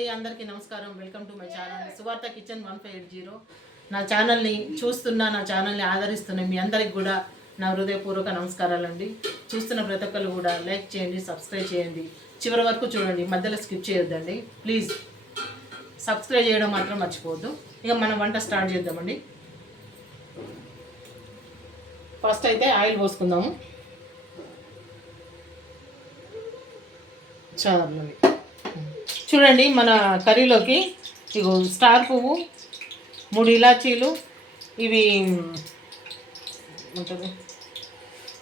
అందరికీ నమస్కారం. Welcome to my channel. Suvartha kitchen one five eight zero. నా ఛానల్ని చూస్తున్న నా ఛానల్ని ఆదరిస్తున్న మీ అందరికి కూడా నా హృదయపూర్వక నమస్కారాలు అండి చూస్తున్న ప్రతి ఒక్కరు కూడా లైక్ చేయండి సబ్స్క్రైబ్ చేయండి. చివరి వరకు చూడండి మధ్యలో స్కిప్ చేయొద్దండి. ప్లీజ్ సబ్స్క్రైబ్ చేయడం మాత్రం మర్చిపోవద్దు. ఇక మనం వంట స్టార్ట్ చేద్దామండి. ఫస్ట్ అయితే ఆయిల్ పోసుకుందాము. చాలా. చూడండి మన కర్రీలోకి ఇగో స్టార్ పువ్వు మూడు ఇలాచీలు ఇవి ఉంటుంది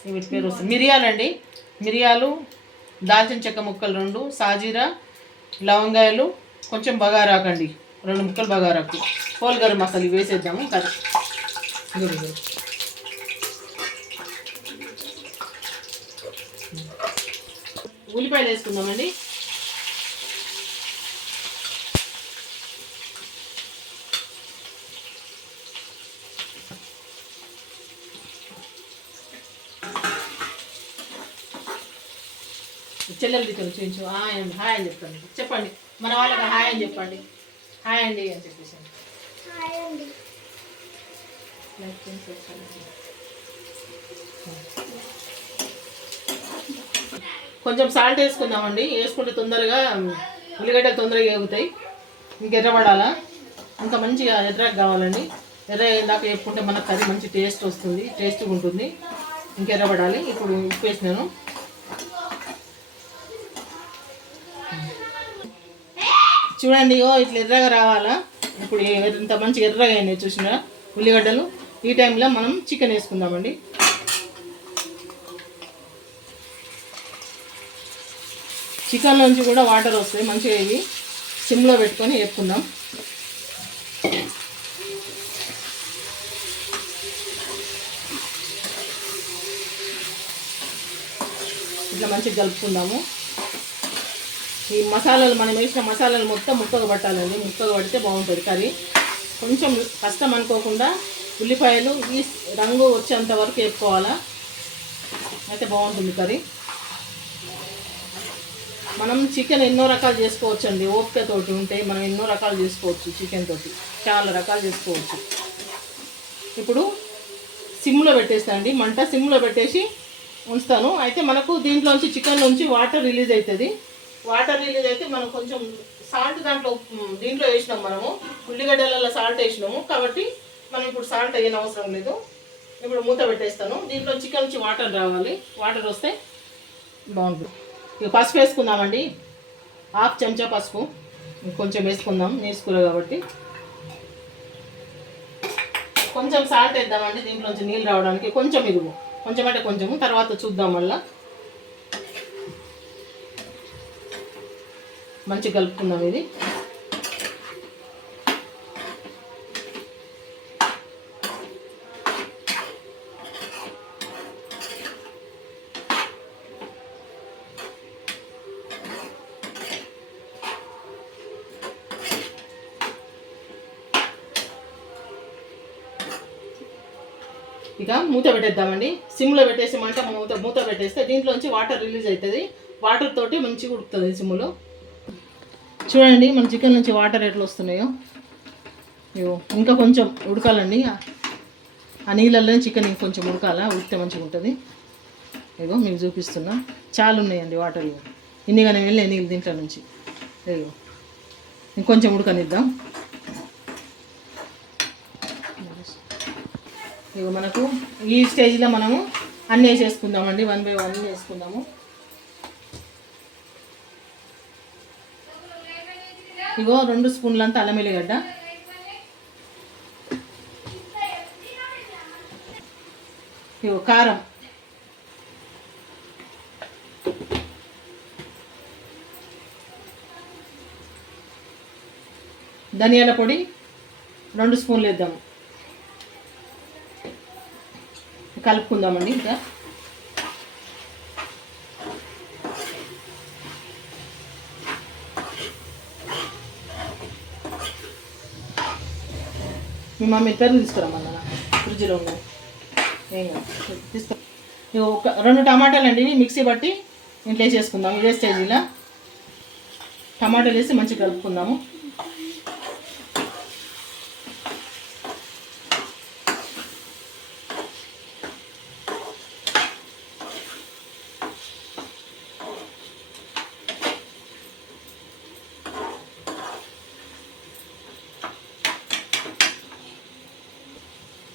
ఇవి పేరు వస్తుంది. మిరియాలండి. మిరియాలు దాల్చిన చెక్క ముక్కలు రెండు సాజీరా లవంగాయలు కొంచెం బగారాకండి. రెండు ముక్కలు బగారాకు. హోల్ గరం మసాలా ఇవి వేసేద్దాము కర్రీ. ఉల్లిపాయలు వేసుకుందామండి. చెల్లెలు దిక్కలు చూపించు. హాయ్ అండి హాయ్ అని చెప్పండి చెప్పండి. మన వాళ్ళకి హాయ్ అని చెప్పండి. హాయ్ అండి అని చెప్పేసి. కొంచెం సాల్ట్ వేసుకుందామండి. వేసుకుంటే తొందరగా ఉల్లిగడ్డలు తొందరగా ఎగుతాయి ఇంక ఎర్రబడాలా? ఇంకా మంచిగా ఎర్రగా కావాలండి. ఎర్ర దాకా వేపుకుంటే మనకు కర్రీ మంచి టేస్ట్ వస్తుంది. టేస్ట్గా ఉంటుంది. ఇంక ఎర్రబడాలి ఇప్పుడు ఉప్పు వేసినాను. చూడండి ఓ ఇట్లా ఎర్రగా రావాలా? ఇప్పుడు ఏ- ఇంత మంచి ఎర్రగా అయినాయి చూసిన ఉల్లిగడ్డలు. ఈ టైంలో మనం చికెన్ వేసుకుందామండి. చికెన్ నుంచి కూడా వాటర్ వస్తాయి మంచిగా ఇవి సిమ్లో పెట్టుకొని వేపుకుందాం. ఇట్లా మంచిగా కలుపుకుందాము. ఈ మసాలాలు మనం వేసిన మసాలాలు మొత్తం ముక్కగా పట్టాలండి. ముక్కగా పడితే బాగుంటుంది. కర్రీ కొంచెం కష్టం అనుకోకుండా ఉల్లిపాయలు ఈ రంగు వచ్చేంత వరకు వేసుకోవాలా అయితే బాగుంటుంది కర్రీ. మనం చికెన్ ఎన్నో రకాలు చేసుకోవచ్చు అండి ఓపికతోటి ఉంటే మనం ఎన్నో రకాలు చేసుకోవచ్చు చికెన్ తోటి. చాలా రకాలు చేసుకోవచ్చు. ఇప్పుడు సిమ్లో పెట్టేస్తానండి మంట సిమ్లో పెట్టేసి ఉంచుతాను. అయితే మనకు దీంట్లోంచి చికెన్లోంచి వాటర్ రిలీజ్ అవుతుంది. వాటర్ రిలీజ్ అయితే మనం కొంచెం సాల్ట్ దాంట్లో దీంట్లో వేసినాం మనము. ఉల్లిగడ్డలలో సాల్ట్ వేసినాము. కాబట్టి మనం ఇప్పుడు సాల్ట్ వేయని అవసరం లేదు. ఇప్పుడు మూత పెట్టేస్తాను. దీంట్లో చికెన్ నుంచి వాటర్ రావాలి. వాటర్ వస్తే బాగుంటుంది. ఇక పసుపు వేసుకుందామండి. హాఫ్ చెంచా పసుపు. కొంచెం వేసుకుందాం. నేర్చుకోరు కాబట్టి. కొంచెం సాల్ట్ వేద్దామండి. దీంట్లోంచి నీళ్ళు రావడానికి కొంచెం ఇరుగు కొంచెం అంటే కొంచెము. తర్వాత చూద్దాం మళ్ళీ. మంచిగా కలుపుకుందాం ఇది. ఇక మూత పెట్టేద్దామండి. సిమ్లో పెట్టేసి మంట మూత మూత పెట్టేస్తే దీంట్లోంచి వాటర్ రిలీజ్ అవుతుంది. వాటర్ తోటి మంచిగా ఉడుకుతుంది సిమ్లో. చూడండి మన చికెన్ నుంచి వాటర్ ఎట్లా వస్తున్నాయో ఇగో ఇంకా కొంచెం ఉడకాలండి. ఆ నీళ్ళల్లోనే చికెన్ ఇంకొంచెం ఉడకాలా? ఉడికితే మంచిగా ఉంటుంది. ఇగో మీకు చూపిస్తున్నా. చాలా ఉన్నాయండి వాటర్ ఇగో. ఇన్నిగానే వెళ్ళి నీళ్ళు దీంట్లో నుంచి. ఇగో ఇంకొంచెం ఉడకనిద్దాం. ఇగో మనకు ఈ స్టేజ్లో మనము అన్నీ వేసేసుకుందామండి. వన్ బై వన్ వేసుకుందాము. ఇగో రెండు స్పూన్లంతా అల్లం ఎల్లిగడ్డ. ఇగో కారం. ధనియాల పొడి రెండు స్పూన్లు వేద్దాము. కలుపుకుందామండి ఇంకా. మీ మమ్మీ పెరుగు తీసుకురమ్మన్నా ఫ్రిడ్జ్లో ఉన్నాయి ఏం తీసుకు ఒక రెండు టమాటాలు అండి మిక్సీ బట్టి ఇంట్లో వేసేసుకుందాం. ఇదే స్టేజీలో. టమాటాలు వేసి మంచిగా కలుపుకుందాము.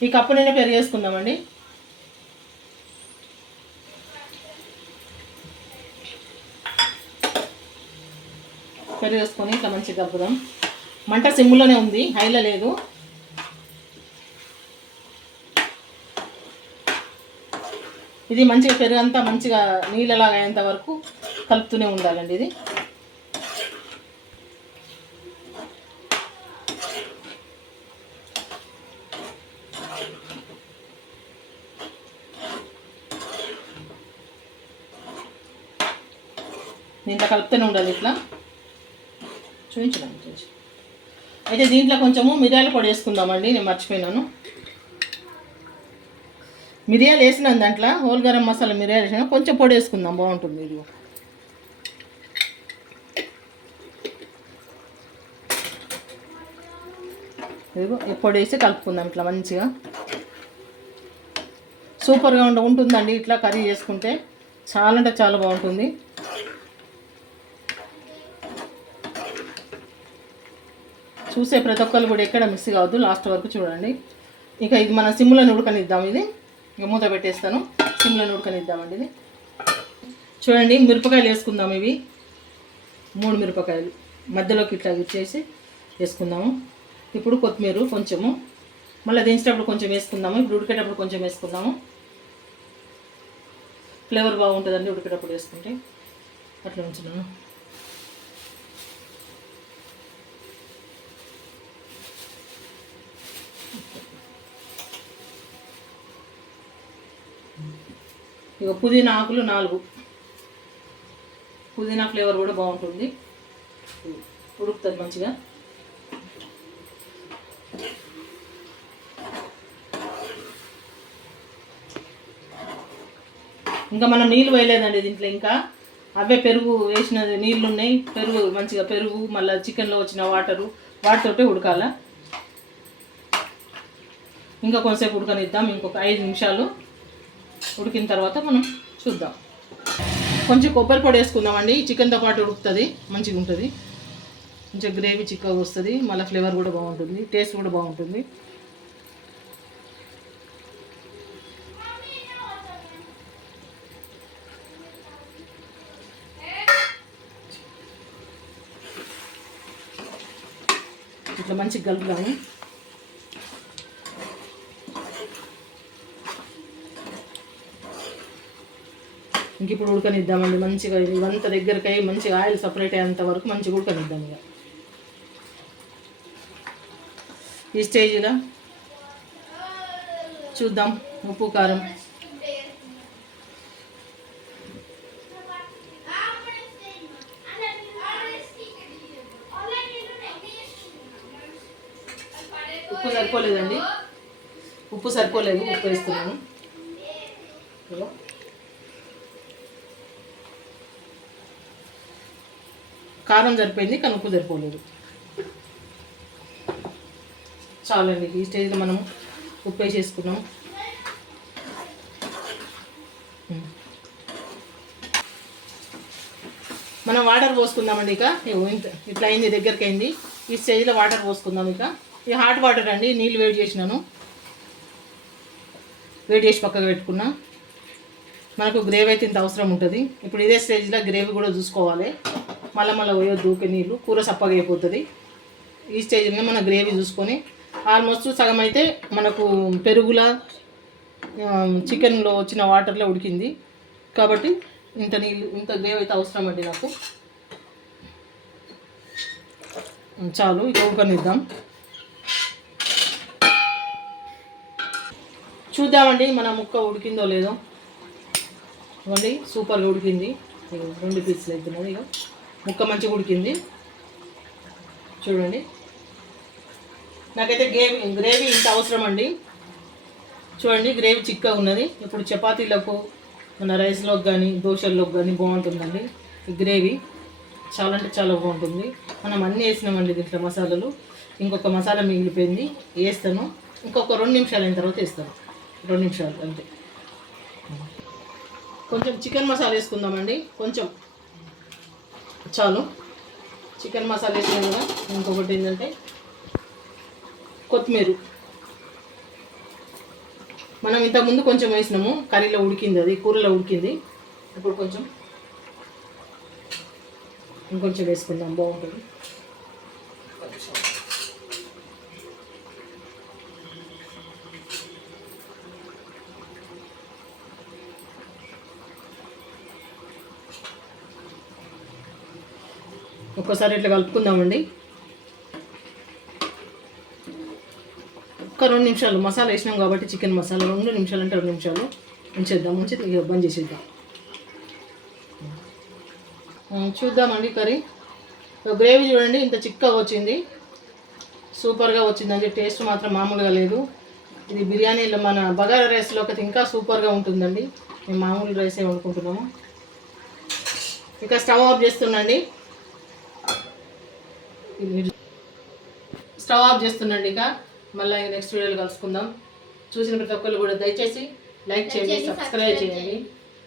ఈ కప్పు నిండా పెరిగేసుకుందామండి పెరిగేసుకొని ఇట్లా మంచిగా కలుపుదాం. మంట సిమ్లోనే ఉంది హైలో లేదు. ఇది మంచిగా పెరుగంతా మంచిగా నీళ్ళలాగా అయ్యేంత వరకు కలుపుతూనే ఉండాలండి ఇది. కలుపుతూనే ఉండాలి ఇట్లా. చూపించడం చూసి అయితే దీంట్లో కొంచెము మిరియాల పొడి వేసుకుందామండి నేను మర్చిపోయినాను. మిరియాలు వేసినాను దాంట్లో హోల్ గరం మసాలా మిరియాలు వేసిన కొంచెం పొడి వేసుకుందాం బాగుంటుంది ఇది. ఇదిగో పొడి వేసి కలుపుకుందాం ఇట్లా మంచిగా. సూపర్గా ఉండ ఉంటుందండి ఇట్లా కర్రీ చేసుకుంటే. చాలా అంటే చాలా బాగుంటుంది. చూసే ప్రతి ఒక్కరు కూడా ఎక్కడ మిస్ కావద్దు. లాస్ట్ వరకు చూడండి. ఇక ఇది మన సిమ్లో ఉడకనిద్దాం ఇది. ఇంకా మూత పెట్టేస్తాను. సిమ్లో ఉడకనిద్దామండి ఇది. చూడండి మిరపకాయలు వేసుకుందాం ఇవి. మూడు మిరపకాయలు. మధ్యలోకి ఇట్లా ఇచ్చేసి వేసుకుందాము. ఇప్పుడు కొత్తిమీర కొంచెము. మళ్ళీ దించేటప్పుడు కొంచెం వేసుకుందాము. ఇప్పుడు ఉడికేటప్పుడు కొంచెం వేసుకుందాము. ఫ్లేవర్ బాగుంటుందండి ఉడికేటప్పుడు వేసుకుంటే. అట్లా ఉంచున్నాను ఇక పుదీనా ఆకులు నాలుగు. పుదీనా ఫ్లేవర్ కూడా బాగుంటుంది. ఉడుకుతుంది మంచిగా. ఇంకా మనం నీళ్ళు వేయలేదండి దీంట్లో ఇంకా. అవే పెరుగు వేసిన నీళ్ళు ఉన్నాయి. పెరుగు మంచిగా పెరుగు మళ్ళీ చికెన్లో వచ్చిన వాటరు వాటితోటే ఉడకాల. ఇంకా కొంతసేపు ఉడకనిద్దాం ఇంకొక ఐదు నిమిషాలు. ఉడికిన తర్వాత మనం చూద్దాం. కొంచెం కొబ్బరి పొడి వేసుకుందామండి. చికెన్తో పాటు ఉడుకుతుంది మంచిగా ఉంటుంది. కొంచెం గ్రేవీ చిక్కగా వస్తుంది మళ్ళీ ఫ్లేవర్ కూడా బాగుంటుంది టేస్ట్ కూడా బాగుంటుంది. ఇట్లా మంచిగా కలుపుదాము. ఇంక ఇప్పుడు ఉడకనిద్దామండి. మంచిగా ఇవంతా దగ్గరికి అయ్యి మంచిగా ఆయిల్ సపరేట్ అయ్యేంత వరకు మంచిగా ఉడకనిద్దాం ఇక. ఈ స్టేజ్లో చూద్దాం ఉప్పు కారం. ఉప్పు సరిపోలేదండి. ఉప్పు సరిపోలేదు ఉప్పు వేస్తున్నాను. కారం సరిపోయింది కానీ ఉప్పు సరిపోలేదు. చాలండి ఈ స్టేజ్లో మనం ఉప్పు వేసేసుకున్నాం మనం వాటర్ పోసుకుందామండి ఇక. ఇంత ఇట్లా అయింది దగ్గరికి అయింది ఈ స్టేజ్లో వాటర్ పోసుకుందాం ఇక. ఈ హాట్ వాటర్ అండి నీళ్ళు వేడి చేసినాను. వేడి చేసి పక్కకు పెట్టుకున్నా. మనకు గ్రేవీ అయితే ఇంత అవసరం ఉంటుంది. ఇప్పుడు ఇదే స్టేజ్లో గ్రేవీ కూడా చూసుకోవాలి. మళ్ళీ మళ్ళీ పోయొద్దు దూకే నీళ్ళు కూర చప్పగా అయిపోతుంది. ఈ స్టేజ్లో మన గ్రేవీ చూసుకొని ఆల్మోస్ట్ సగం అయితే మనకు పెరుగుల చికెన్లో వచ్చిన వాటర్లో ఉడికింది. కాబట్టి ఇంత నీళ్ళు ఇంత గ్రేవీ అయితే అవసరం అండి నాకు. చాలు ఇక ఉడకనిద్దాం చూద్దామండి మన ముక్క ఉడికిందో లేదో. ఇవ్వండి సూపర్గా ఉడికింది. రెండు పీసులు అవుతున్నది ఇక ముక్క మంచిగా ఉడికింది. చూడండి. నాకైతే గ్రేవీ గ్రేవీ ఇంత అవసరం అండి చూడండి గ్రేవీ చిక్కగా ఉన్నది. ఇప్పుడు చపాతీలకు మన రైస్లోకి కానీ దోశల్లోకి కానీ బాగుంటుందండి. ఈ గ్రేవీ చాలా అంటే చాలా బాగుంటుంది. మనం అన్నీ వేసినామండి దీంట్లో మసాలాలు. ఇంకొక మసాలా మిగిలిపోయింది వేస్తాను. ఇంకొక రెండు నిమిషాలు అయిన తర్వాత వేస్తాను. రెండు నిమిషాలు అంతే. కొంచెం చికెన్ మసాలా వేసుకుందామండి. కొంచెం చాలు. చికెన్ మసాలా వేసినా కూడా ఇంకొకటి ఏంటంటే కొత్తిమీర. మనం ఇంతకుముందు కొంచెం వేసినాము కర్రీలో ఉడికింది అది కూరలో ఉడికింది. ఇప్పుడు కొంచెం ఇంకొంచెం వేసుకుందాం బాగుంటుంది. ఒక్కసారి ఇట్లా కలుపుకుందామండి. ఒక రెండు నిమిషాలు మసాలా వేసినాం కాబట్టి చికెన్ మసాలా రెండు నిమిషాలు అంటే రెండు నిమిషాలు. ఉంచేద్దాం ఉంచి బంద్ చేసేద్దాం. చూద్దామండి కర్రీ. గ్రేవీ చూడండి ఇంత చిక్కగా వచ్చింది. సూపర్గా వచ్చిందండి టేస్ట్ మాత్రం మామూలుగా లేదు. ఇది బిర్యానీలో మన బగారా రైస్లో ఒకటి ఇంకా సూపర్గా ఉంటుందండి. మేము మామూలు రైసే వండుకుంటున్నాము. ఇంకా స్టవ్ ఆఫ్ చేస్తుండండి స్టవ్ ఆఫ్ చేస్తుండండి ఇక. మళ్ళీ నెక్స్ట్ వీడియోలో కలుసుకుందాం. చూసిన ప్రతి ఒక్కరు కూడా దయచేసి లైక్ చేయండి సబ్స్క్రైబ్ చేయండి.